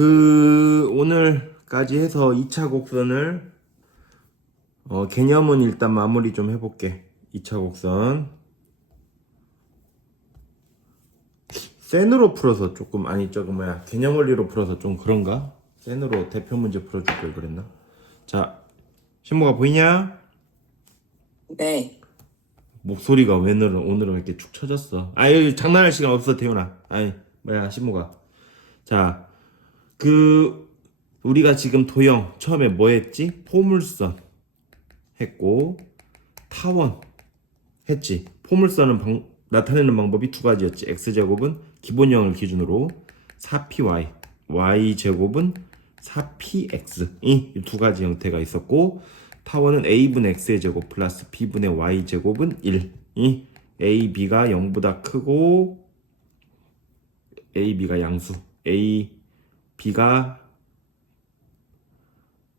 오늘까지 해서 2차 곡선을 개념은 일단 마무리 좀 해볼게. 2차 곡선 센으로 풀어서 조금 개념 원리로 풀어서 좀 그런가? 센으로 대표 문제 풀어줄 걸 그랬나? 자, 신모가 보이냐? 네. 목소리가 오늘은 이렇게 축 처졌어. 아유, 장난할 시간 없어, 태훈아. 아이, 신모가. 자, 우리가 지금 도형 처음에 뭐 했지? 포물선 했고, 타원 했지. 포물선은 나타내는 방법이 두 가지였지. x제곱은 기본형을 기준으로 4py, y제곱은 4px 이 두 가지 형태가 있었고, 타원은 a분의 x의 제곱 플러스 b분의 y제곱은 1. 이 a, b가 0보다 크고 a, b가 양수, a가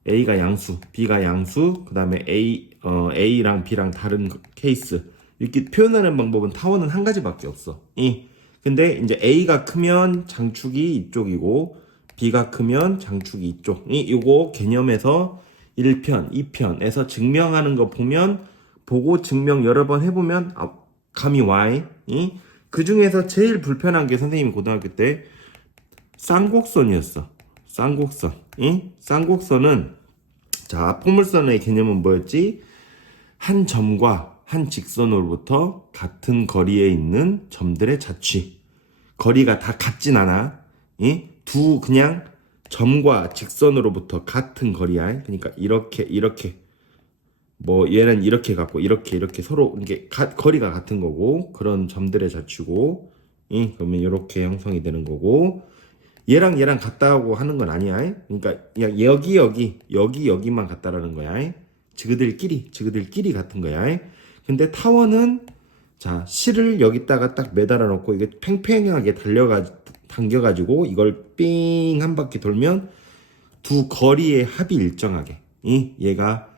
양수, b가 양수, 그 다음에 a랑 b랑 다른 케이스 이렇게 표현하는 방법은 타원은 한 가지밖에 없어. 근데 이제 a가 크면 장축이 이쪽이고 b가 크면 장축이 이쪽. 이거 개념에서 1편, 2편에서 증명하는 거 보고 증명 여러 번 해보면 감이 와요. 그 중에서 제일 불편한 게 선생님이 고등학교 때 쌍곡선이었어. 쌍곡선. 쌍곡선은 자, 포물선의 개념은 뭐였지? 한 점과 한 직선으로부터 같은 거리에 있는 점들의 자취. 거리가 다 같진 않아. 그냥 점과 직선으로부터 같은 거리야. 그러니까 이렇게 얘는 이렇게 갖고 이렇게 서로 이게 거리가 같은 거고, 그런 점들의 자취고, 그러면 이렇게 형성이 되는 거고, 얘랑 같다고 하는 건 아니야. 그러니까 그냥 여기만 같다라는 거야. 지그들끼리 같은 거야. 근데 타원은 자, 실을 여기다가 딱 매달아 놓고 이게 팽팽하게 당겨가지고 이걸 삥 한 바퀴 돌면 두 거리의 합이 일정하게 얘가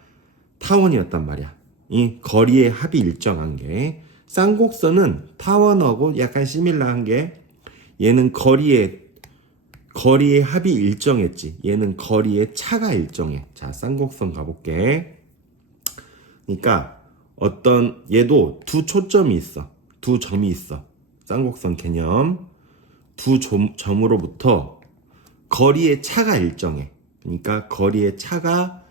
타원이었단 말이야. 거리의 합이 일정한 게, 쌍곡선은 타원하고 약간 시밀러한 게, 얘는 거리의 합이 일정했지. 얘는 거리의 차가 일정해. 자, 쌍곡선 가볼게. 그러니까 얘도 두 초점이 있어. 두 점이 있어. 쌍곡선 개념. 두 점으로부터 거리의 차가 일정해. 그러니까 거리의 차가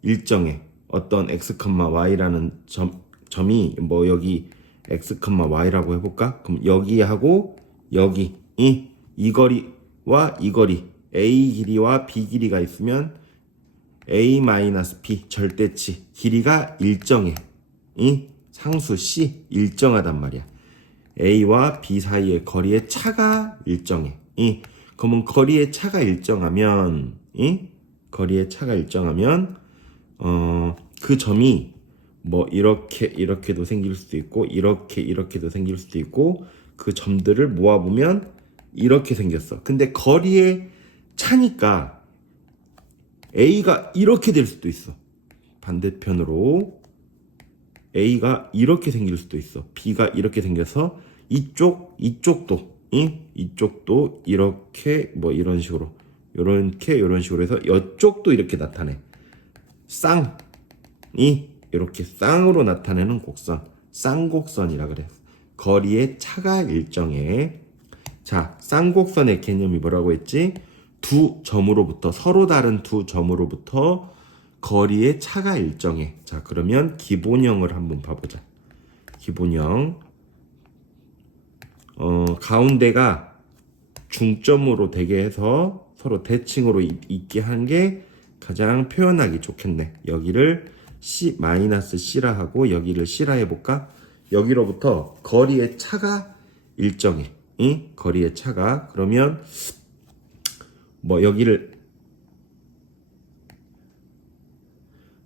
일정해. 어떤 x, y라는 점이 여기 x, y라고 해볼까? 그럼 여기하고 여기 이 거리와 이 거리, a 길이와 b 길이가 있으면 a-b 절대치 길이가 일정해. 상수 c 일정하단 말이야. a와 b 사이의 거리의 차가 일정해. 그러면 거리의 차가 일정하면 그 점이 이렇게도 생길 수도 있고 이렇게도 생길 수도 있고, 그 점들을 모아보면 이렇게 생겼어. 근데 거리의 차니까 A가 이렇게 될 수도 있어. 반대편으로 A가 이렇게 생길 수도 있어. B가 이렇게 생겨서 이쪽도 이렇게 이런 식으로 해서 이쪽도 이렇게 나타내. 이렇게 쌍으로 나타내는 곡선, 쌍곡선이라 그래. 거리의 차가 일정해. 자, 쌍곡선의 개념이 뭐라고 했지? 서로 다른 두 점으로부터 거리의 차가 일정해. 자, 그러면 기본형을 한번 봐보자. 기본형. 가운데가 중점으로 되게 해서 서로 대칭으로 있게 한 게 가장 표현하기 좋겠네. 여기를 C-C라 하고 여기를 C라 해볼까? 여기로부터 거리의 차가 일정해. 거리의 차가. 그러면 여기를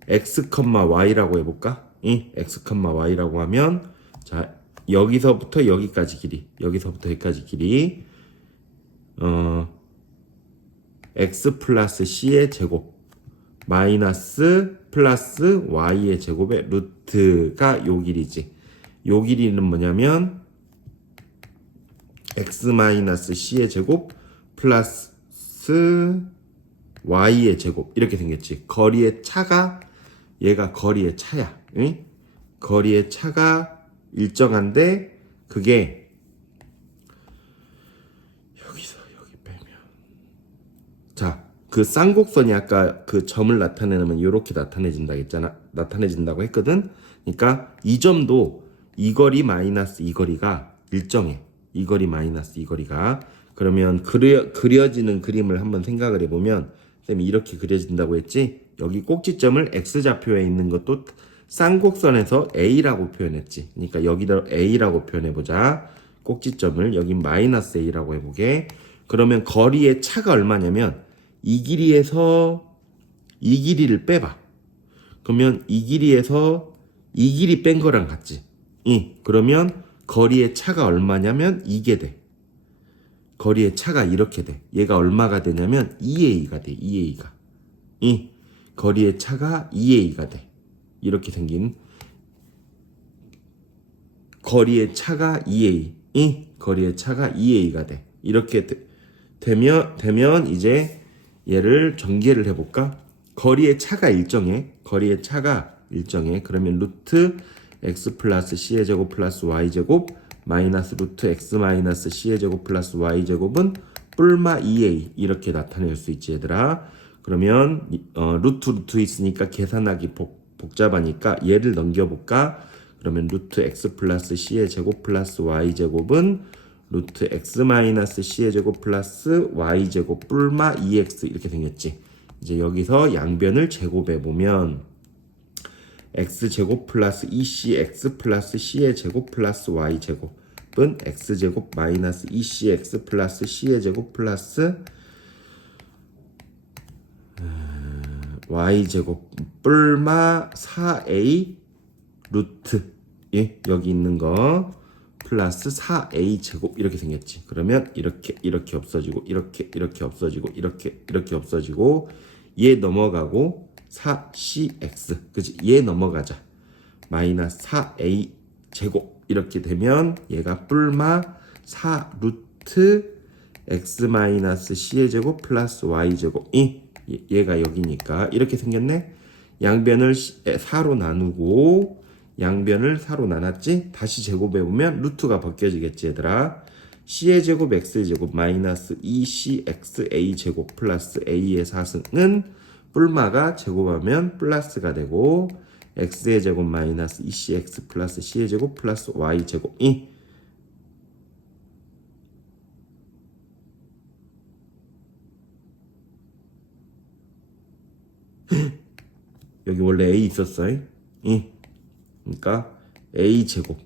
x, y라고 해볼까? x, y라고 하면 자, 여기서부터 여기까지 길이, x 플러스 c의 제곱 마이너스 플러스 y의 제곱의 루트가 요 길이지. 요 길이는 뭐냐면 x 마이너스 c의 제곱 플러스 플러스 y의 제곱 이렇게 생겼지. 거리의 차가 얘가 거리의 차야. 응? 거리의 차가 일정한데 그게 여기서 여기 빼면 자, 그 쌍곡선이 아까 그 점을 나타내면 이렇게 나타내진다고 했거든. 그러니까 이 점도 이 거리 마이너스 이 거리가 일정해. 이 거리 마이너스 이 거리가. 그러면 그려지는 그림을 한번 생각을 해보면 쌤이 이렇게 그려진다고 했지. 여기 꼭지점을 x좌표에 있는 것도 쌍곡선에서 a라고 표현했지. 그러니까 여기다 a라고 표현해보자. 꼭지점을 여기 마이너스 a라고 해보게. 그러면 거리의 차가 얼마냐면 이 길이에서 이 길이를 빼봐. 그러면 이 길이에서 이 길이 뺀 거랑 같지. 그러면 거리의 차가 얼마냐면 이게 돼. 거리의 차가 이렇게 돼. 얘가 얼마가 되냐면 2a가 돼. 2a가. 거리의 차가 2a가 돼. 이렇게 생긴 거리의 차가 2a. 거리의 차가 2a가 돼. 이렇게 되면 이제 얘를 전개를 해볼까? 거리의 차가 일정해. 거리의 차가 일정해. 그러면 루트 x 플러스 c의 제곱 플러스 y 제곱 마이너스 루트 x 마이너스 c의 제곱 플러스 y 제곱은 뿔마 2a 이렇게 나타낼 수 있지 얘들아. 그러면 루트 있으니까 계산하기 복잡하니까 얘를 넘겨볼까? 그러면 루트 x 플러스 c의 제곱 플러스 y 제곱은 루트 x 마이너스 c의 제곱 플러스 y 제곱 뿔마 2x 이렇게 생겼지. 이제 여기서 양변을 제곱해보면 x 제곱 플러스 2cx 플러스 c의 제곱 플러스 y 제곱은 x 제곱 마이너스 2cx 플러스 c의 제곱 플러스 y 제곱 뿔마 4a 루트 여기 있는 거 플러스 4a 제곱 이렇게 생겼지. 그러면 이렇게 없어지고 이렇게 없어지고 이렇게 없어지고 얘 넘어가고 4cx 그치? 얘 넘어가자. 마이너스 4a 제곱 이렇게 되면 얘가 뿔마 4 루트 x 마이너스 c의 제곱 플러스 y 제곱이 얘가 여기니까 이렇게 생겼네. 양변을 4로 나누고 양변을 4로 나눴지? 다시 제곱해보면 루트가 벗겨지겠지 얘들아. c의 제곱 x의 제곱 마이너스 2cxa 제곱 플러스 a의 4승은 뿔마가 제곱하면 플러스가 되고 x의 제곱 마이너스 2cx 플러스 c의 제곱 플러스 y 제곱이 여기 원래 a 있었어. 그러니까 a 제곱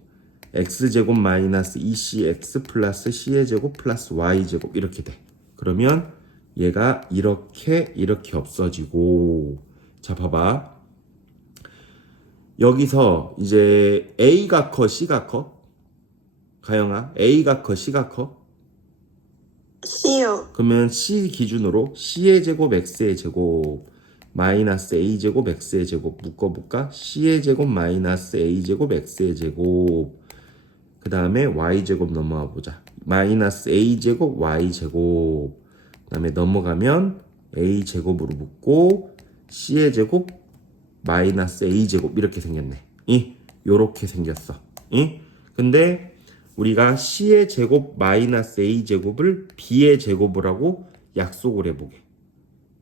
x 제곱 마이너스 2cx 플러스 c의 제곱 플러스 y 제곱 이렇게 돼. 그러면 얘가 이렇게 없어지고 자 봐봐. 여기서 이제 a가 커 c가 커? 가영아 a가 커 c가 커? C요. 그러면 c 기준으로 c의 제곱 x의 제곱 마이너스 a 제곱 x의 제곱 묶어볼까? c의 제곱 마이너스 a 제곱 x의 제곱 그 다음에 y 제곱 넘어가 보자. 마이너스 a 제곱 y 제곱 그 다음에 넘어가면 a 제곱으로 묶고 c의 제곱 마이너스 a 제곱 이렇게 생겼네. 요렇게 생겼어. 근데 우리가 c의 제곱 마이너스 a 제곱을 b의 제곱을 하고 약속을 해보게.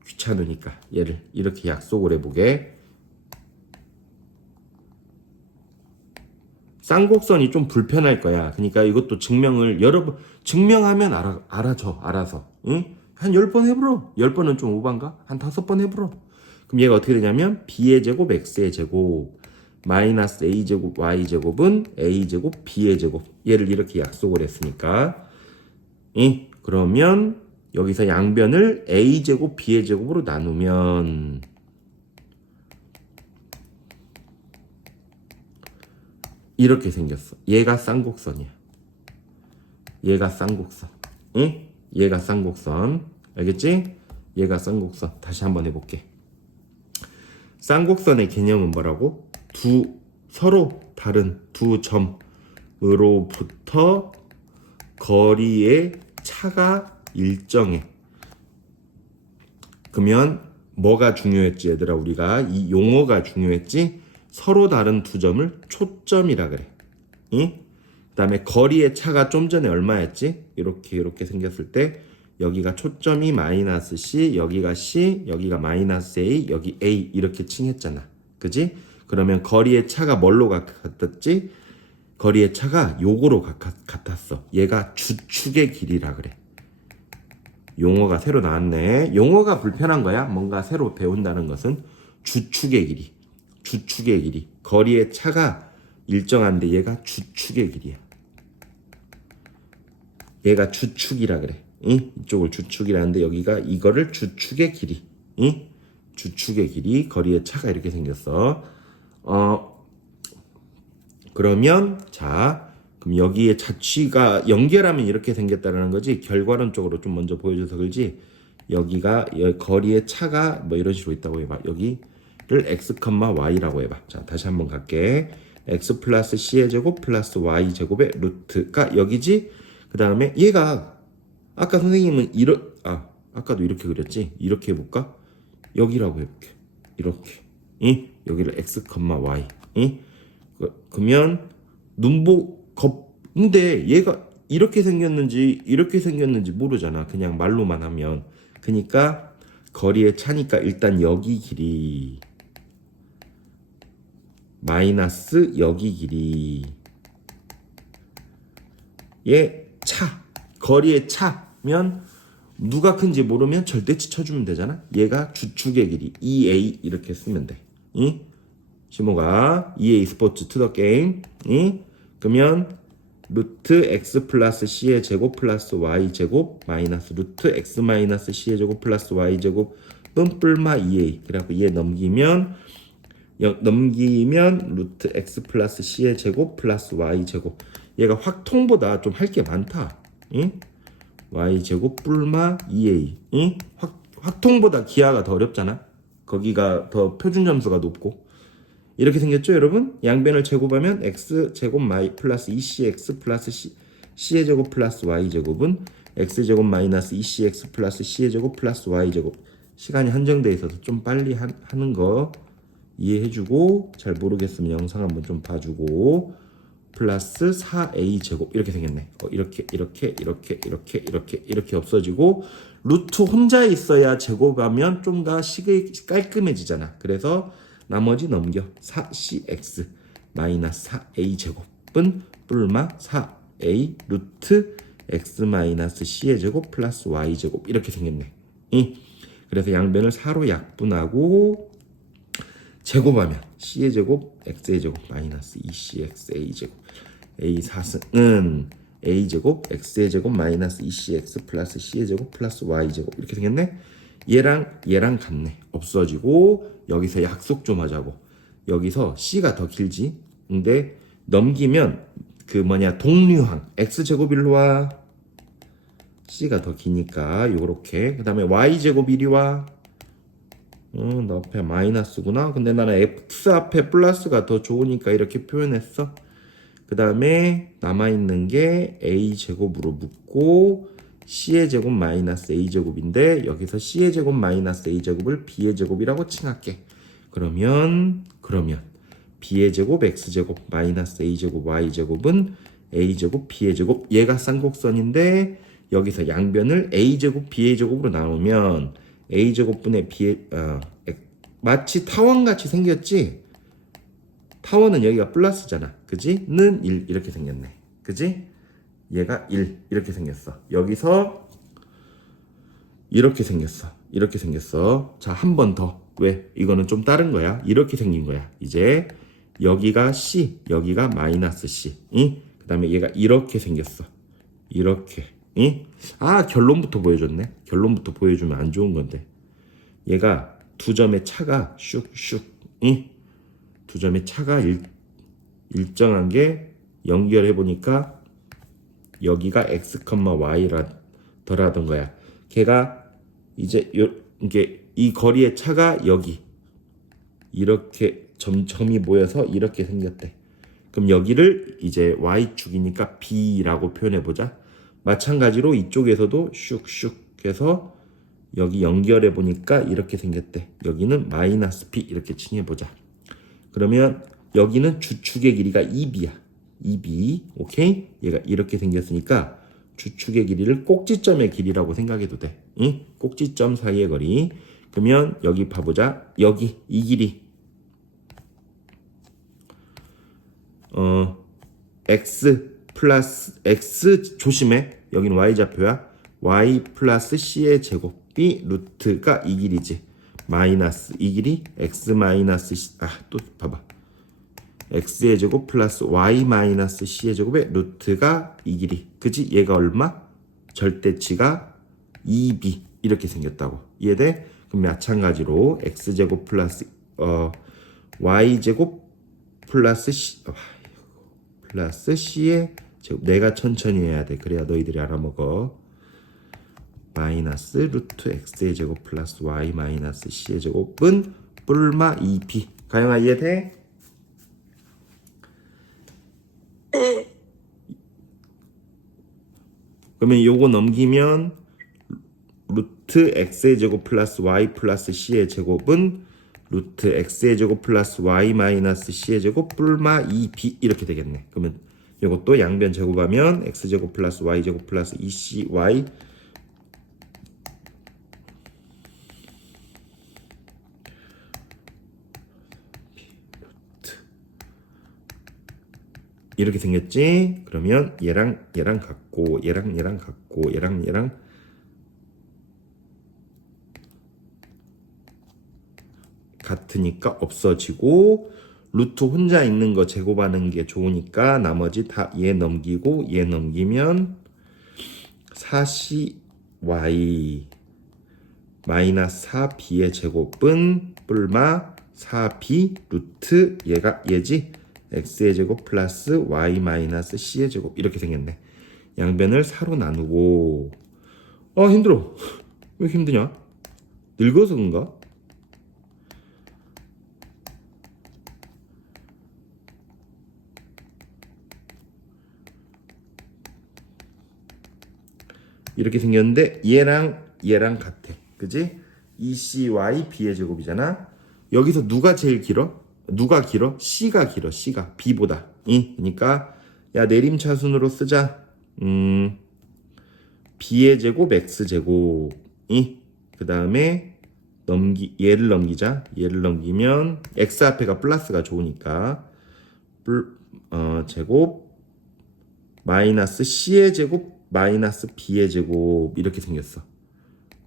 귀찮으니까 얘를 이렇게 약속을 해보게. 쌍곡선이 좀 불편할 거야. 그러니까 이것도 증명을 여러 번 증명하면 알아줘. 알아서. 한 10번 해보러. 10번은 좀 오반가? 한 5번 해보러. 그럼 얘가 어떻게 되냐면 b의 제곱 x의 제곱 마이너스 a 제곱 y 제곱은 a 제곱 b의 제곱 얘를 이렇게 약속을 했으니까 그러면 여기서 양변을 a 제곱 b의 제곱으로 나누면 이렇게 생겼어. 얘가 쌍곡선이야. 얘가 쌍곡선. 얘가 쌍곡선. 알겠지? 얘가 쌍곡선. 다시 한번 해볼게. 쌍곡선의 개념은 뭐라고? 서로 다른 두 점으로부터 거리의 차가 일정해. 그러면 뭐가 중요했지 얘들아? 우리가 이 용어가 중요했지. 서로 다른 두 점을 초점이라 그래. 응? 그다음에 거리의 차가 좀 전에 얼마였지? 이렇게 생겼을 때 여기가 초점이 마이너스 C, 여기가 C, 여기가 마이너스 A, 여기 A 이렇게 칭했잖아. 그지? 그러면 거리의 차가 뭘로 같았지? 거리의 차가 요거로 같았어. 얘가 주축의 길이라 그래. 용어가 새로 나왔네. 용어가 불편한 거야. 뭔가 새로 배운다는 것은 주축의 길이. 주축의 길이. 거리의 차가 일정한데 얘가 주축의 길이야. 얘가 주축이라 그래. 응? 이쪽을 주축이라는데 여기가 이거를 주축의 길이. 응? 주축의 길이. 거리의 차가 이렇게 생겼어. 그러면 자, 그럼 여기에 자취가 연결하면 이렇게 생겼다는 거지. 결과론적으로 좀 먼저 보여줘서 그러지. 여기가 거리의 차가 뭐 이런 식으로 있다고 해봐. 여기를 x, y라고 해봐. 자, 다시 한번 갈게. x 플러스 c의 제곱 플러스 y 제곱의 루트가 여기지. 그 다음에 얘가 아까 선생님은 아까도 이렇게 그렸지. 이렇게 해볼까? 여기라고 해볼게. 이렇게. 이 여기를 x, y. 이 그러면 근데 얘가 이렇게 생겼는지 모르잖아. 그냥 말로만 하면. 그러니까 거리의 차니까 일단 여기 길이 마이너스 여기 길이 얘 차. 거리의 차면 누가 큰지 모르면 절대치 쳐주면 되잖아. 얘가 주축의 길이 2a 이렇게 쓰면 돼. 이? 시모가 EA 스포츠 투더 게임. 그러면 루트 x 플러스 c의 제곱 플러스 y 제곱 마이너스 루트 x 마이너스 c의 제곱 플러스 y 제곱은 뿔마 2a. 그래갖고 얘 넘기면 루트 x 플러스 c의 제곱 플러스 y 제곱. 얘가 확통보다 좀 할 게 많다. y 제곱 뿔마 2a. 확통보다 기하가 더 어렵잖아. 거기가 더 표준 점수가 높고. 이렇게 생겼죠, 여러분? 양변을 제곱하면 x 제곱 마이 플러스 2cx 플러스 c의 제곱 플러스 y 제곱은 x 제곱 마이너스 2cx 플러스 c의 제곱 플러스 y 제곱. 시간이 한정돼 있어서 좀 빨리 하는 거 이해해주고, 잘 모르겠으면 영상 한번 좀 봐주고, 플러스 4a 제곱 이렇게 생겼네. 이렇게 없어지고, 루트 혼자 있어야 제곱하면 좀 더 깔끔해지잖아. 그래서 나머지 넘겨. 4cx 마이너스 4a 제곱은 뿔마 4a 루트 x 마이너스 c의 제곱 플러스 y 제곱 이렇게 생겼네. 그래서 양변을 4로 약분하고 제곱하면 c의 제곱 x의 제곱 마이너스 2cx a 제곱 a 4승은 a 제곱 x의 제곱 마이너스 2cx 플러스 c의 제곱 플러스 y 제곱 이렇게 생겼네. 얘랑 같네. 없어지고 여기서 약속 좀 하자고. 여기서 c가 더 길지. 근데 넘기면 동류항 x제곱 일로 와. c가 더 기니까 요렇게. 그 다음에 y제곱 이리 와. 너 앞에 마이너스구나. 근데 나는 x 앞에 플러스가 더 좋으니까 이렇게 표현했어. 그 다음에 남아있는 게 a제곱으로 묶고 c의 제곱 마이너스 a제곱인데 여기서 c의 제곱 마이너스 a제곱을 b의 제곱이라고 칭할게. 그러면 b의 제곱 x제곱 마이너스 a제곱 y제곱은 a제곱 b의 제곱. 얘가 쌍곡선인데 여기서 양변을 a제곱 b의 제곱으로 나누면 a제곱분의 b의 마치 타원같이 생겼지? 타원은 여기가 플러스잖아. 그지? 는 1 이렇게 생겼네. 그지? 얘가 1 이렇게 생겼어. 여기서 이렇게 생겼어. 자, 한 번 더. 왜? 이거는 좀 다른 거야. 이렇게 생긴 거야. 이제 여기가 C, 여기가 마이너스 C. 그 다음에 얘가 이렇게 생겼어. 이렇게. 결론부터 보여줬네. 결론부터 보여주면 안 좋은 건데. 얘가 두 점의 차가 슉슉. 두 점의 차가 일정한 게 연결해 보니까 여기가 x, y더라던 거야. 걔가 이제 이게 이 거리의 차가 여기 이렇게 점이 모여서 이렇게 생겼대. 그럼 여기를 이제 y축이니까 b라고 표현해 보자. 마찬가지로 이쪽에서도 슉슉 해서 여기 연결해 보니까 이렇게 생겼대. 여기는 마이너스 b 이렇게 칭해 보자. 그러면 여기는 주축의 길이가 2b야. 2b. 오케이? 얘가 이렇게 생겼으니까 주축의 길이를 꼭지점의 길이라고 생각해도 돼. 응? 꼭지점 사이의 거리. 그러면 여기 봐보자. 여기 이 길이 x 플러스 x 조심해. 여기는 y좌표야. y 플러스 c의 제곱이 루트가 이 길이지. 마이너스 이 길이 x 마이너스 c. 또 봐봐. x의 제곱 플러스 y 마이너스 c의 제곱의 루트가 이 길이. 그지? 얘가 얼마? 절대치가 2b 이렇게 생겼다고. 이해돼? 그럼 마찬가지로 x제곱 플러스 y제곱 플러스 c 플러스 c의 제곱. 내가 천천히 해야 돼. 그래야 너희들이 알아먹어. 마이너스 루트 x의 제곱 플러스 y 마이너스 c의 제곱은 뿔마 2b. 가영아 이해돼? 그러면 요거 넘기면 루트 x의 제곱 플러스 y 플러스 c의 제곱은 루트 x의 제곱 플러스 y 마이너스 c의 제곱 뿔마 2b 이렇게 되겠네. 그러면 요것도 양변 제곱하면 x제곱 플러스 y제곱 플러스 2cy 이렇게 생겼지? 그러면 얘랑 얘랑 같고 얘랑 얘랑 같고 얘랑 얘랑 같으니까 없어지고 루트 혼자 있는 거 제곱하는 게 좋으니까 나머지 다 얘 넘기고 얘 넘기면 4cy 마이너스 4b의 제곱은 뿔마 4b 루트 얘가 얘지? x의 제곱 플러스 y 마이너스 c의 제곱 이렇게 생겼네. 양변을 4로 나누고 힘들어. 왜 힘드냐? 늙어서 그런가? 이렇게 생겼는데 얘랑 얘랑 같아. 그지? 2cy b의 제곱이잖아. 여기서 누가 제일 길어? 누가 길어? C가 길어. C가 B보다. 그러니까 야 내림차순으로 쓰자. B의 제곱 X 제곱. 그 다음에 얘를 넘기자. 얘를 넘기면 X 앞에가 플러스가 좋으니까 제곱 마이너스 C의 제곱 마이너스 B의 제곱 이렇게 생겼어.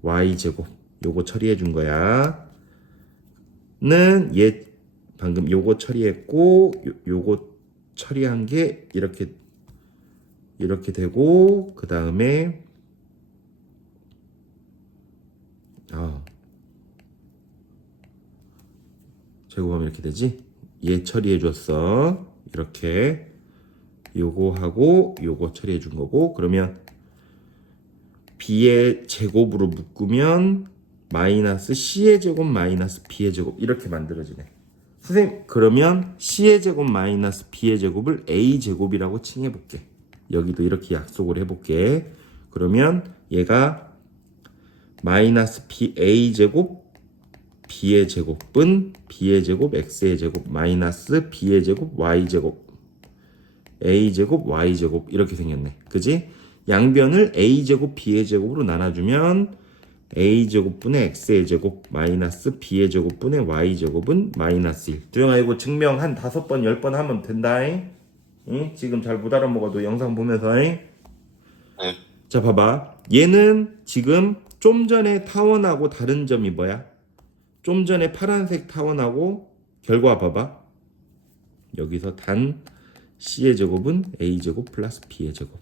Y 제곱. 요거 처리해 준 거야. 는 얘 방금 요거 처리했고 요거 처리한 게 이렇게 되고 그 다음에 제곱하면 이렇게 되지. 얘 처리해 줬어. 이렇게 요거 하고 요거 처리해 준 거고 그러면 b의 제곱으로 묶으면 마이너스 c의 제곱 마이너스 b의 제곱 이렇게 만들어지네. 선생님 그러면 c의 제곱 마이너스 b의 제곱을 a 제곱이라고 칭해볼게. 여기도 이렇게 약속을 해볼게. 그러면 얘가 마이너스 a 제곱 b의 제곱은 b의 제곱 x의 제곱 마이너스 b의 제곱 y 제곱 a 제곱 y 제곱 이렇게 생겼네. 그지? 양변을 a 제곱 b의 제곱으로 나눠주면 a제곱분의 x의 제곱 마이너스 b의 제곱분의 y제곱은 마이너스 1. 두영아 이거 증명 한 5번 10번 하면 된다. 응? 지금 잘 못 알아먹어도 영상 보면서. 네. 자 봐봐. 얘는 지금 좀 전에 타원하고 다른 점이 뭐야? 좀 전에 파란색 타원하고 결과 봐봐. 여기서 단 c의 제곱은 a제곱 플러스 b의 제곱.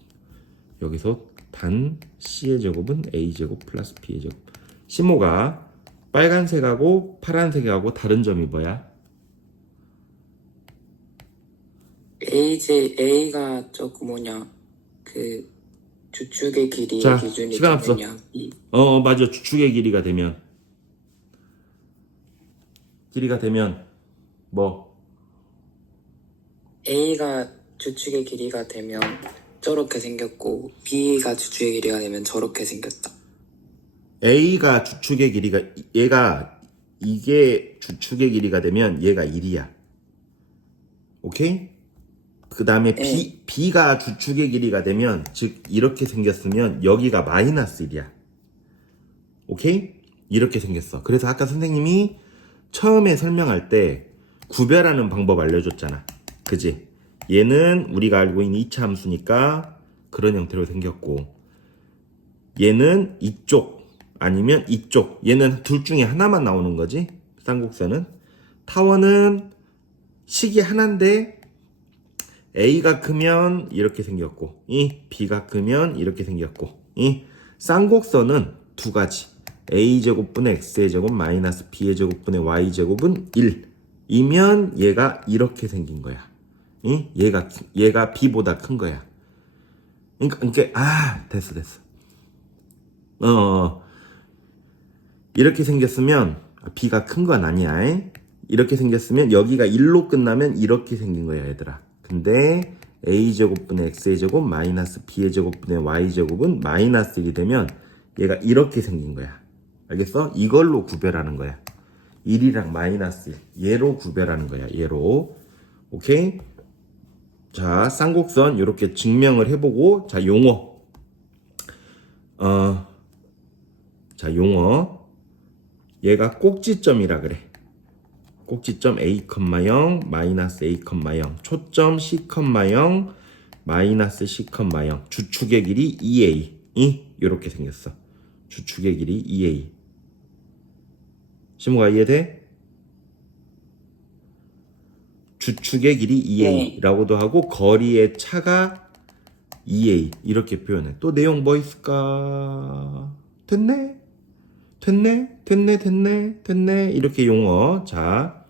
여기서 단 c의 제곱은 a제곱 플러스 b의 제곱. 심호가 빨간색하고 파란색하고 다른 점이 뭐야? A가 저거 뭐냐 그 주축의 길이의 자, 기준이 시간 없어. 되냐 맞아. 주축의 길이가 되면 뭐? A가 주축의 길이가 되면 저렇게 생겼고 B가 주축의 길이가 되면 저렇게 생겼다. A가 주축의 길이가 얘가 이게 주축의 길이가 되면 얘가 1이야. 오케이? 그 다음에 네. B가 주축의 길이가 되면 즉 이렇게 생겼으면 여기가 마이너스 1이야. 오케이? 이렇게 생겼어. 그래서 아까 선생님이 처음에 설명할 때 구별하는 방법 알려줬잖아. 그지? 얘는 우리가 알고 있는 2차 함수니까 그런 형태로 생겼고, 얘는 이쪽 아니면 이쪽, 얘는 둘 중에 하나만 나오는 거지. 쌍곡선은 타원은 식이 하나인데 A가 크면 이렇게 생겼고 이 B가 크면 이렇게 생겼고, 이 쌍곡선은 두 가지, A제곱분의 X제곱 마이너스 B제곱분의 Y제곱은 1 이면 얘가 이렇게 생긴 거야. 이 얘가 B보다 큰 거야. 그러니까 됐어. 이렇게 생겼으면 B가 큰 건 아니야. 이렇게 생겼으면 여기가 1로 끝나면 이렇게 생긴 거야, 얘들아. 근데 A제곱분의 X제곱 마이너스 B제곱분의 Y제곱은 마이너스 1이 되면 얘가 이렇게 생긴 거야. 알겠어? 이걸로 구별하는 거야. 1이랑 마이너스 1 얘로 구별하는 거야. 얘로. 오케이? 자, 쌍곡선 이렇게 증명을 해보고, 자, 용어. 얘가 꼭지점이라 그래. 꼭지점 A, 0, 마이너스 A, 0, 초점 C, 0, 마이너스 C, 0, 주축의 길이 2A 이렇게 생겼어. 주축의 길이 2A. 시모가 이해돼? 주축의 길이 2A라고도 하고 거리의 차가 2A 이렇게 표현해. 또 내용 뭐 있을까? 됐네 이렇게 용어. 자,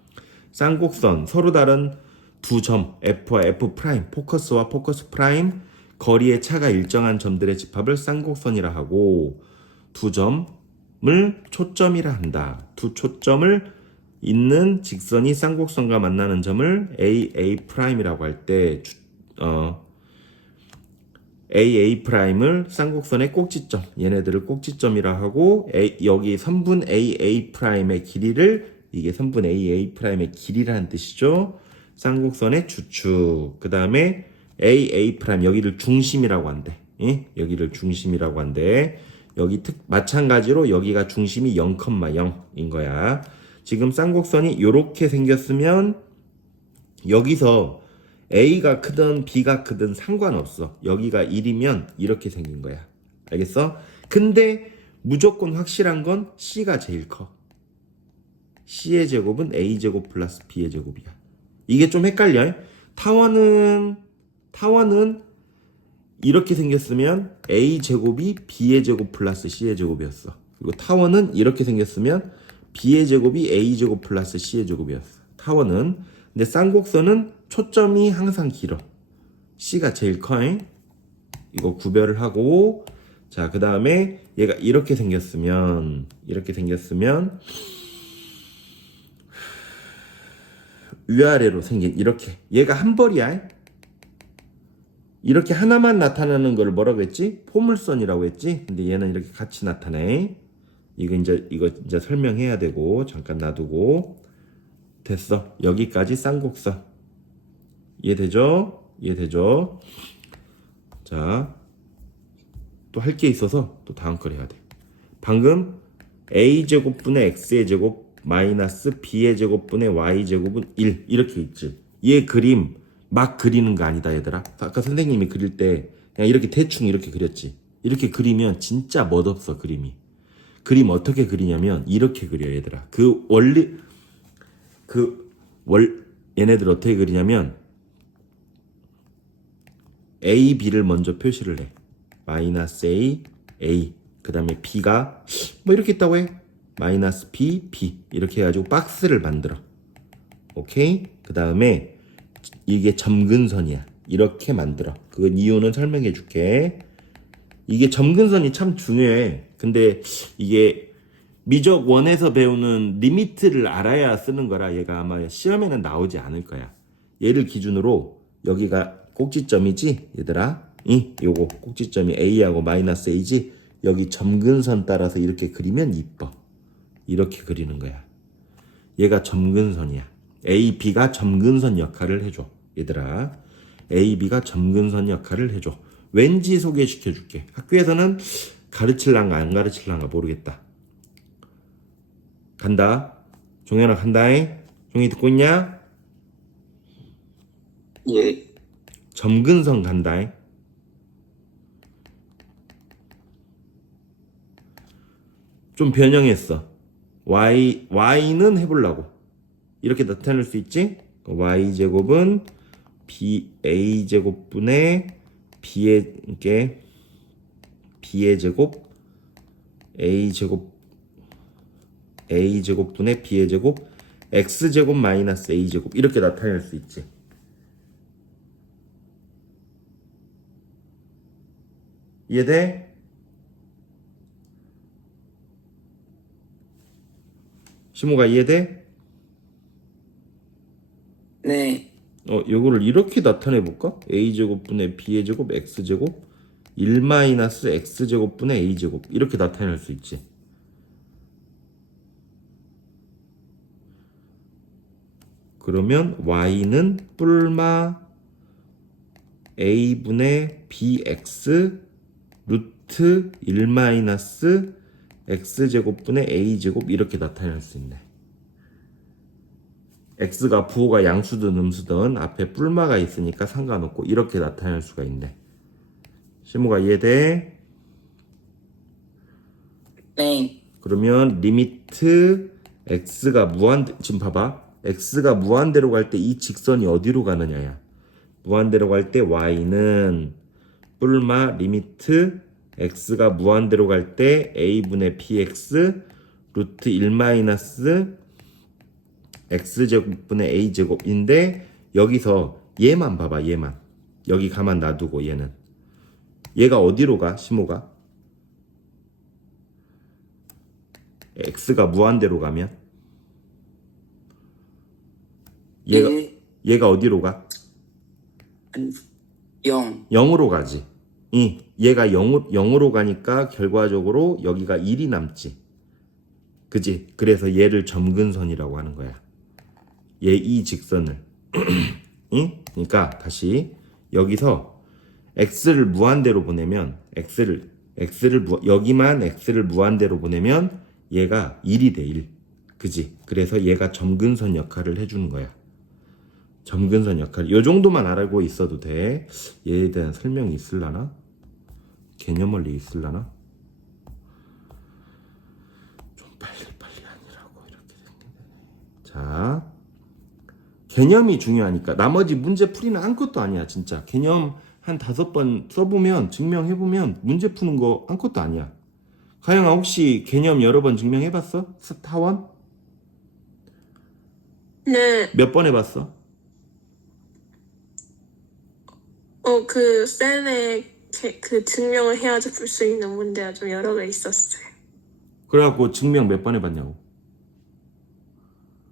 쌍곡선 서로 다른 두 점 F와 F 프라임, 포커스와 포커스 프라임 거리의 차가 일정한 점들의 집합을 쌍곡선이라 하고, 두 점을 초점이라 한다. 두 초점을 있는 직선이 쌍곡선과 만나는 점을 A 프라임이라고 할 때 A 프라임을 쌍곡선의 꼭지점, 얘네들을 꼭지점이라 하고, 여기 선분 A 프라임의 길이를, 이게 선분 A 프라임의 길이라는 뜻이죠. 쌍곡선의 주축. 그 다음에 A 프라임 여기를 중심이라고 한대. 예? 여기를 중심이라고 한대. 여기 마찬가지로 여기가 중심이 0,0인 거야. 지금 쌍곡선이 이렇게 생겼으면 여기서 A가 크든 B가 크든 상관없어. 여기가 1이면 이렇게 생긴 거야. 알겠어? 근데 무조건 확실한 건 C가 제일 커. C의 제곱은 A제곱 플러스 B의 제곱이야. 이게 좀 헷갈려. 타원은 이렇게 생겼으면 A제곱이 B의 제곱 플러스 C의 제곱이었어. 그리고 타원은 이렇게 생겼으면 B의 제곱이 A제곱 플러스 C의 제곱이었어. 타원은. 근데 쌍곡선은 초점이 항상 길어. C가 제일 커. 이거 구별을 하고, 자, 그 다음에 얘가 이렇게 생겼으면 위아래로 생긴 이렇게, 얘가 한 벌이야. 이렇게 하나만 나타나는 걸 뭐라고 했지? 포물선이라고 했지? 근데 얘는 이렇게 같이 나타내. 이거 이제 설명해야 되고, 잠깐 놔두고. 됐어. 여기까지 쌍곡선. 이해되죠? 자, 또 할 게 있어서 또 다음 걸 해야 돼. 방금 A제곱분의 X의 제곱 마이너스 B의 제곱분의 Y 제곱은 1 이렇게 있지. 얘 그림 막 그리는 거 아니다, 얘들아. 아까 선생님이 그릴 때 그냥 이렇게 대충 이렇게 그렸지. 이렇게 그리면 진짜 멋없어, 그림이. 그림 어떻게 그리냐면 이렇게 그려, 얘들아. 얘네들 어떻게 그리냐면 A, B를 먼저 표시를 해. 마이너스 A, 그 다음에 B가 뭐 이렇게 있다고 해. 마이너스 B, B 이렇게 해가지고 박스를 만들어. 오케이? 그 다음에 이게 점근선이야. 이렇게 만들어. 그 이유는 설명해 줄게. 이게 점근선이 참 중요해. 근데 이게 미적 1에서 배우는 리미트를 알아야 쓰는 거라 얘가 아마 시험에는 나오지 않을 거야. 얘를 기준으로 여기가 꼭지점이지, 얘들아. 요거 꼭지점이 A하고 마이너스 A지. 여기 점근선 따라서 이렇게 그리면 이뻐. 이렇게 그리는 거야. 얘가 점근선이야. A, B가 점근선 역할을 해줘. 얘들아, A, B가 점근선 역할을 해줘. 왠지 소개시켜 줄게. 학교에서는 가르칠란가 안 가르칠란가 모르겠다. 간다. 종현아 간다잉. 종이 듣고 있냐? 예. 점근선 간다잉. 좀 변형했어. y는 해보려고. 이렇게 나타낼 수 있지? y제곱은 a제곱분의 b의 제곱 a제곱분의 b의 제곱 x제곱 마이너스 a제곱 이렇게 나타낼 수 있지. 이해돼? 시모가 이해돼? 네. 요거를 이렇게 나타내 볼까? a제곱분의 b의 제곱 x제곱 1 마이너스 x제곱분의 a제곱 이렇게 나타낼 수 있지. 그러면 y는 뿔마 a분의 bx 루트 1 마이너스 x제곱분의 a제곱 이렇게 나타낼 수 있네. x가 부호가 양수든 음수든 앞에 뿔마가 있으니까 상관없고 이렇게 나타낼 수가 있네. 시모가 이해돼? 네. 그러면 리미트 x가 지금 봐봐. x가 무한대로 갈 때 이 직선이 어디로 가느냐야. 무한대로 갈 때 y는 뿔마 리미트 x가 무한대로 갈 때 a분의 bx 루트 1 마이너스 x제곱분의 a제곱인데 여기서 얘만 봐봐. 얘만 여기 가만 놔두고 얘가 어디로 가? 시모가 x가 무한대로 가면 얘가 어디로 가? 0. 0으로 가지. 얘가 0으로 가니까 결과적으로 여기가 1이 남지. 그지? 그래서 얘를 점근선이라고 하는 거야. 얘 이 직선을. 그러니까 다시 여기서 x를 무한대로 보내면 여기만 x를 무한대로 보내면 얘가 1이 돼. 1. 그지? 그래서 얘가 점근선 역할을 해주는 거야. 점근선 역할. 요 정도만 알고 있어도 돼. 얘에 대한 설명이 있을라나? 개념 원리 있을라나? 좀 빨리 아니라고 이렇게 생기네. 자, 개념이 중요하니까 나머지 문제 풀이는 아무것도 아니야. 진짜 개념 한 5번 써보면 증명해보면 문제 푸는 거 아무것도 아니야. 가영아 혹시 개념 여러 번 증명해봤어? 스타원? 네, 몇 번 해봤어? 쌤의 그 증명을 해야지 풀 수 있는 문제가 좀 여러 개 있었어요. 그래갖고 증명 몇 번 해봤냐고.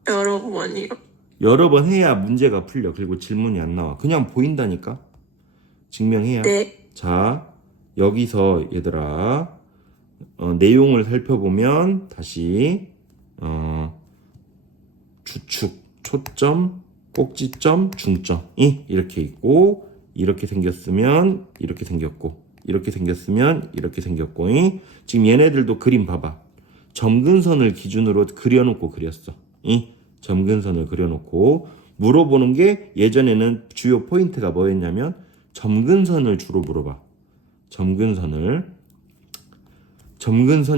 여러 번이요. 여러 번 해야 문제가 풀려. 그리고 질문이 안 나와. 그냥 보인다니까. 증명해야. 네, 자, 여기서 얘들아 내용을 살펴보면 다시 주축, 초점, 꼭지점, 중점이 이렇게 있고 이렇게 생겼으면 이렇게 생겼고 이렇게 생겼으면 이렇게 생겼고 지금 얘네들도 그림 봐봐. 점근선을 기준으로 그려놓고 그렸어. 점근선을 그려놓고 물어보는 게 예전에는 주요 포인트가 뭐였냐면 점근선을 주로 물어봐. 점근선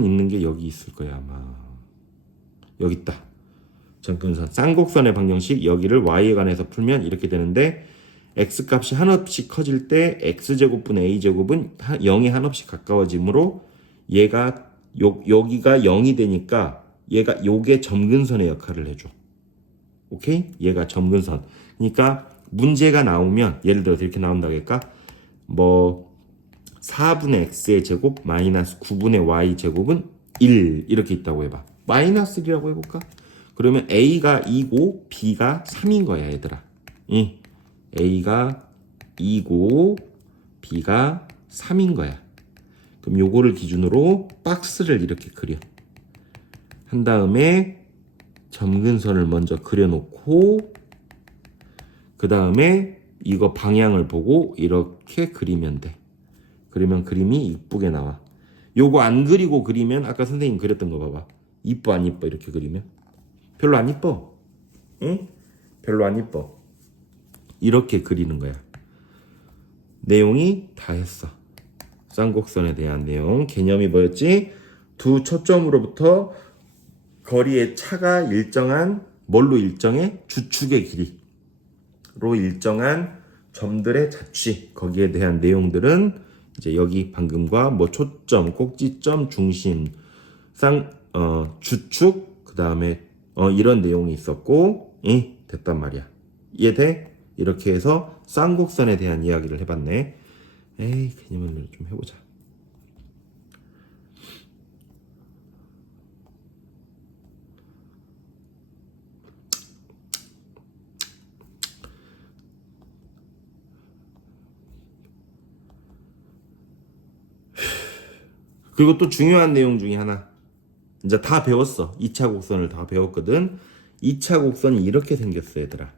있는 게 여기 있을 거야 아마. 여기 있다. 점근선 쌍곡선의 방정식 여기를 y에 관해서 풀면 이렇게 되는데 x값이 한없씩 커질 때 x제곱분의 a제곱은 0에 한없씩 가까워지므로 얘가 여기가 0이 되니까 요게 점근선의 역할을 해줘. 오케이? 얘가 점근선. 그러니까 문제가 나오면 예를 들어서 이렇게 나온다고 할까? 4분의 x의 제곱 마이너스 9분의 y 제곱은 1 이렇게 있다고 해봐. 마이너스 1이라고 해볼까? 그러면 a가 2고 b가 3인 거야 얘들아. A가 2고 B가 3인 거야. 그럼 요거를 기준으로 박스를 이렇게 그려. 한 다음에 점근선을 먼저 그려놓고 그 다음에 이거 방향을 보고 이렇게 그리면 돼. 그러면 그림이 이쁘게 나와. 요거 안 그리고 그리면 아까 선생님 그렸던 거 봐봐. 이뻐 안 이뻐 이렇게 그리면? 별로 안 이뻐. 응? 별로 안 이뻐. 이렇게 그리는 거야. 내용이 다 했어. 쌍곡선에 대한 내용. 개념이 뭐였지? 두 초점으로부터 거리의 차가 일정한 뭘로 일정해? 주축의 길이로 일정한 점들의 자취. 거기에 대한 내용들은 이제 여기 방금과 뭐 초점, 꼭지점, 중심, 주축, 그 다음에 이런 내용이 있었고, 됐단 말이야. 이해돼? 이렇게 해서 쌍곡선에 대한 이야기를 해봤네. 에이, 개념을 좀 해보자. 그리고 또 중요한 내용 중에 하나. 이제 다 배웠어. 2차 곡선을 다 배웠거든. 2차 곡선이 이렇게 생겼어, 얘들아.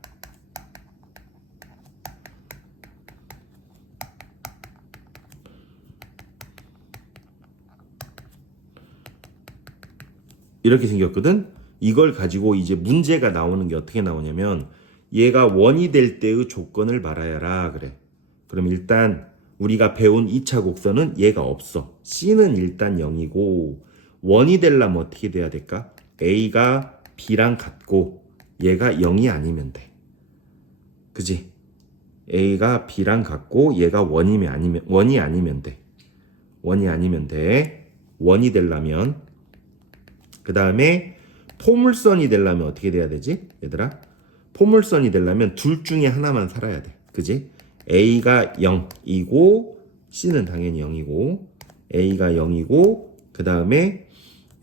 이렇게 생겼거든. 이걸 가지고 이제 문제가 나오는 게 어떻게 나오냐면 얘가 원이 될 때의 조건을 말하여라 그래. 그럼 일단 우리가 배운 2차 곡선은 얘가 없어. C는 일단 0이고 원이 되려면 어떻게 돼야 될까? A가 B랑 같고 얘가 0이 아니면 돼. 그지? A가 B랑 같고 얘가 원이 아니면 돼. 원이 아니면 돼. 원이 되려면 그 다음에 포물선이 되려면 어떻게 돼야 되지? 얘들아, 포물선이 되려면 둘 중에 하나만 살아야 돼. 그지? A가 0이고 C는 당연히 0이고 A가 0이고 그 다음에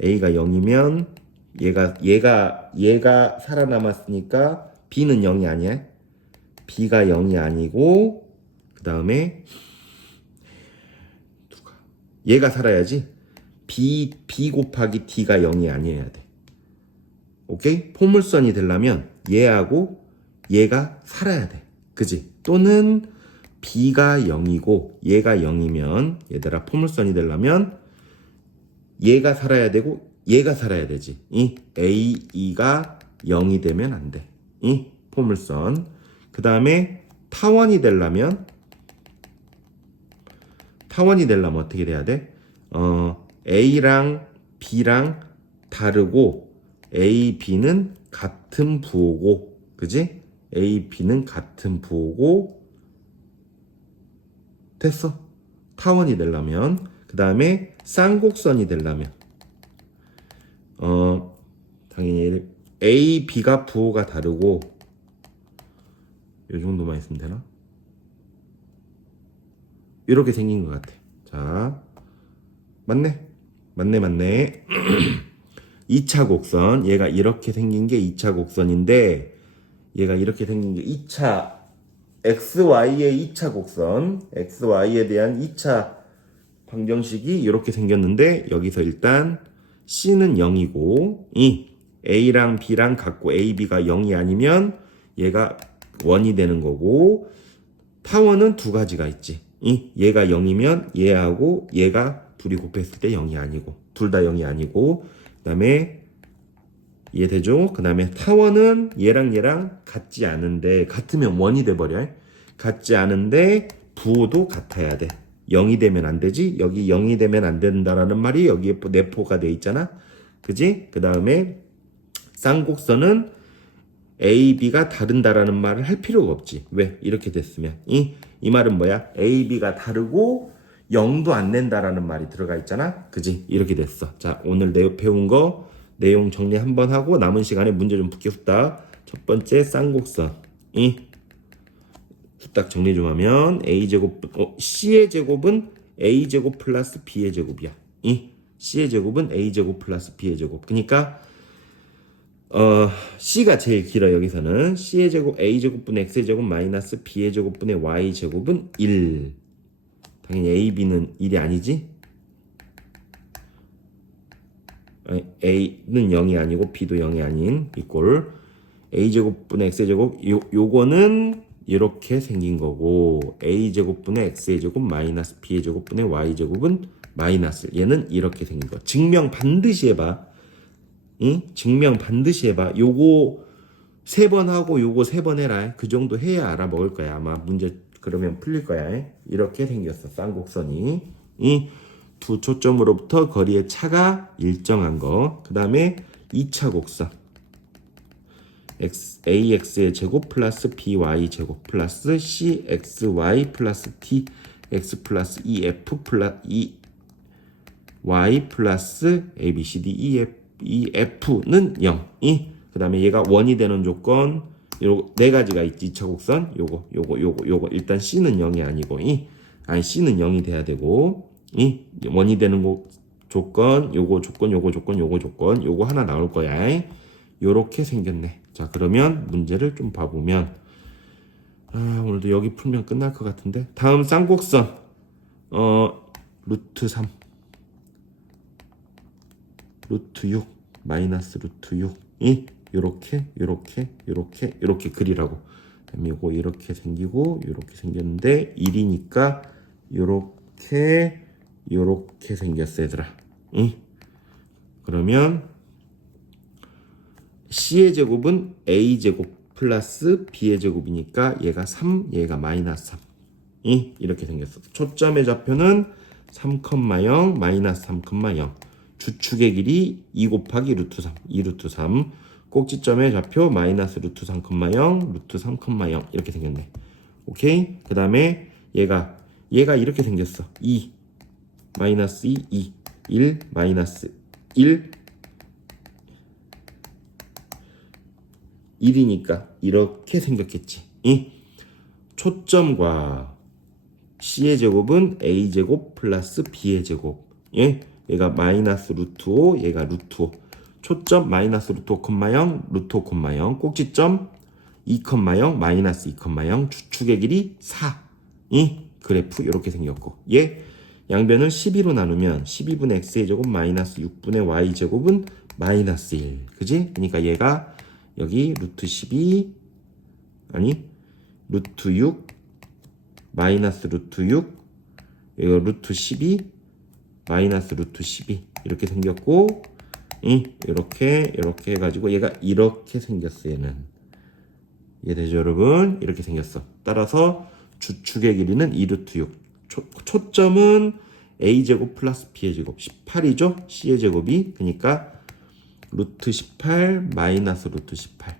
A가 0이면 얘가 살아남았으니까 B는 0이 아니야. B가 0이 아니고 그 다음에 얘가 살아야지. B 곱하기 D가 0이 아니어야 돼. 오케이? 포물선이 되려면 얘하고 얘가 살아야 돼. 그지? 또는 B가 0이고 얘가 0이면 얘들아 포물선이 되려면 얘가 살아야 되고 얘가 살아야 되지. 이 A, E가 0이 되면 안 돼. 이 포물선. 그 다음에 타원이 되려면 어떻게 돼야 돼? A랑 B랑 다르고 A, B는 같은 부호고 그지? A, B는 같은 부호고 됐어. 타원이 되려면 그 다음에 쌍곡선이 되려면 당연히 A, B가 부호가 다르고 요 정도만 있으면 되나? 이렇게 생긴 것 같아. 자, 맞네. 2차 곡선. 얘가 이렇게 생긴 게 2차 곡선인데 얘가 이렇게 생긴 게 2차 XY의 2차 곡선. XY에 대한 2차 방정식이 이렇게 생겼는데 여기서 일단 C는 0이고 이 A랑 B랑 같고 A, B가 0이 아니면 얘가 원이 되는 거고 타원은 두 가지가 있지. 얘가 0이면 얘하고 얘가 둘이 곱했을 때 0이 아니고 둘 다 0이 아니고 그 다음에 이해되죠? 그 다음에 타원은 얘랑 같지 않은데 같으면 원이 돼버려. 같지 않은데 부호도 같아야 돼. 0이 되면 안 되지. 여기 0이 되면 안 된다라는 말이 여기에 내포가 돼 있잖아. 그지? 그 다음에 쌍곡선은 A, B가 다른다라는 말을 할 필요가 없지. 왜? 이렇게 됐으면 이 말은 뭐야? A, B가 다르고 0도 안 낸다라는 말이 들어가 있잖아. 그지? 이렇게 됐어. 자, 오늘 배운 거 내용 정리 한번 하고 남은 시간에 문제 좀 풀게 후딱. 첫 번째 쌍곡선. 후딱 정리 좀 하면 A제곱, C의 제곱은 A제곱 플러스 B의 제곱이야. C의 제곱은 A제곱 플러스 B의 제곱. 그러니까 C가 제일 길어. 여기서는 C의 제곱 A제곱분의 X의 제곱 마이너스 B의 제곱분의 Y제곱은 1. 당연히 A, B는 1이 아니지. a는 0이 아니고 b도 0이 아닌 이꼴 a제곱분의 x제곱 요거는 이렇게 생긴 거고 a제곱분의 x의 제곱 마이너스 b의 제곱분의 y제곱은 마이너스 얘는 이렇게 생긴 거. 증명 반드시 해봐. 응? 증명 반드시 해봐. 요거 3번 하고 요거 3번 해라. 그 정도 해야 알아먹을 거야. 아마 문제 그러면 풀릴 거야. 이렇게 생겼어. 쌍곡선이. 이 두 초점으로부터 거리의 차가 일정한 거. 그 다음에 2차 곡선. ax의 제곱 플러스 by 제곱 플러스 cxy 플러스 tx 플러스 ef 플러스 y 플러스 abcd ef는 0. 그 다음에 얘가 원이 되는 조건 요 네 가지가 있지. 2차 곡선 요거 일단 c는 0이 아니고 아니 c는 0이 돼야 되고 원이 되는 조건 요거 하나 나올 거야. 요렇게 생겼네. 자 그러면 문제를 좀 봐보면 오늘도 여기 풀면 끝날 것 같은데 다음 쌍곡선 루트 3 루트 6 마이너스 루트 6이 요렇게 그리라고. 그다음에 요거 이렇게 생기고 요렇게 생겼는데 1이니까 요렇게 생겼어 얘들아. 그러면 c의 제곱은 a 제곱 플러스 b의 제곱이니까 얘가 3 얘가 마이너스 3 이렇게 생겼어. 초점의 좌표는 3,0 마이너스 3,0 주축의 길이 2 곱하기 루트 3 2 루트 3 꼭지점의 좌표 마이너스 루트 3,0 루트 3,0 이렇게 생겼네. 오케이. 그 다음에 얘가 이렇게 생겼어. 2 마이너스 2 1 마이너스 1 1이니까 이렇게 생겼겠지. 초점과 c의 제곱은 a 제곱 플러스 b의 제곱. 얘가 마이너스 루트 5 얘가 루트 5 초점 마이너스 루트 5,0 루트 5,0 꼭지점 2,0 마이너스 2,0 주축의 길이 4 그래프 이렇게 생겼고 얘 양변을 12로 나누면 12분의 x의 제곱 마이너스 6분의 y 제곱은 마이너스 1 그지? 그러니까 얘가 여기 루트 12 아니 루트 6 마이너스 루트 6 이거 루트 12 마이너스 루트 12 이렇게 생겼고 이렇게 해가지고 얘가 이렇게 생겼어. 얘는 이해되죠 여러분? 이렇게 생겼어. 따라서 주축의 길이는 2루트 6 초점은 a제곱 플러스 b제곱 18이죠 c의 제곱이. 그러니까 루트 18 마이너스 루트 18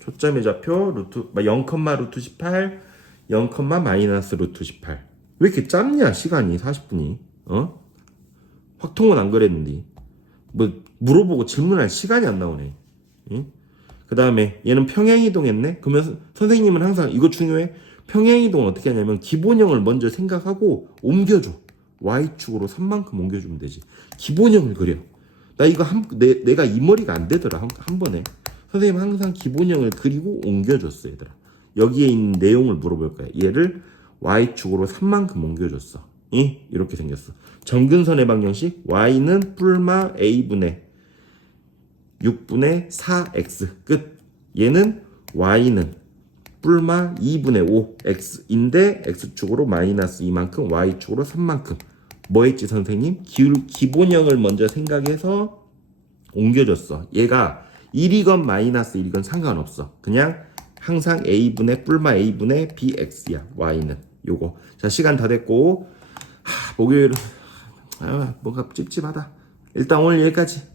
초점의 좌표 루트 0, 루트 18 0, 마이너스 루트 18 왜 이렇게 짧냐 시간이 40분이 확통은 안 그랬는데 뭐 물어보고 질문할 시간이 안 나오네. 그 다음에 얘는 평행이동했네. 그러면 선생님은 항상 이거 중요해. 평행이동은 어떻게 하냐면 기본형을 먼저 생각하고 옮겨줘. y축으로 3만큼 옮겨주면 되지. 기본형을 그려. 나 이거 내가 이 머리가 안 되더라 한 번에. 선생님 항상 기본형을 그리고 옮겨줬어 얘들아. 여기에 있는 내용을 물어볼 거야. 얘를 y축으로 3만큼 옮겨줬어. 이렇게 생겼어. 점근선의 방정식 y는 뿔마 a분의 6분의 4x 끝. 얘는 y는 뿔마 2분의 5x인데 x축으로 마이너스 2만큼 y축으로 3만큼. 뭐 했지 선생님? 기본형을 먼저 생각해서 옮겨줬어. 얘가 1이건 마이너스 1이건 상관없어. 그냥 항상 a분의 뿔마 a분의 bx야. y는 요거. 자 시간 다 됐고 목요일은 뭔가 찝찝하다. 일단 오늘 여기까지.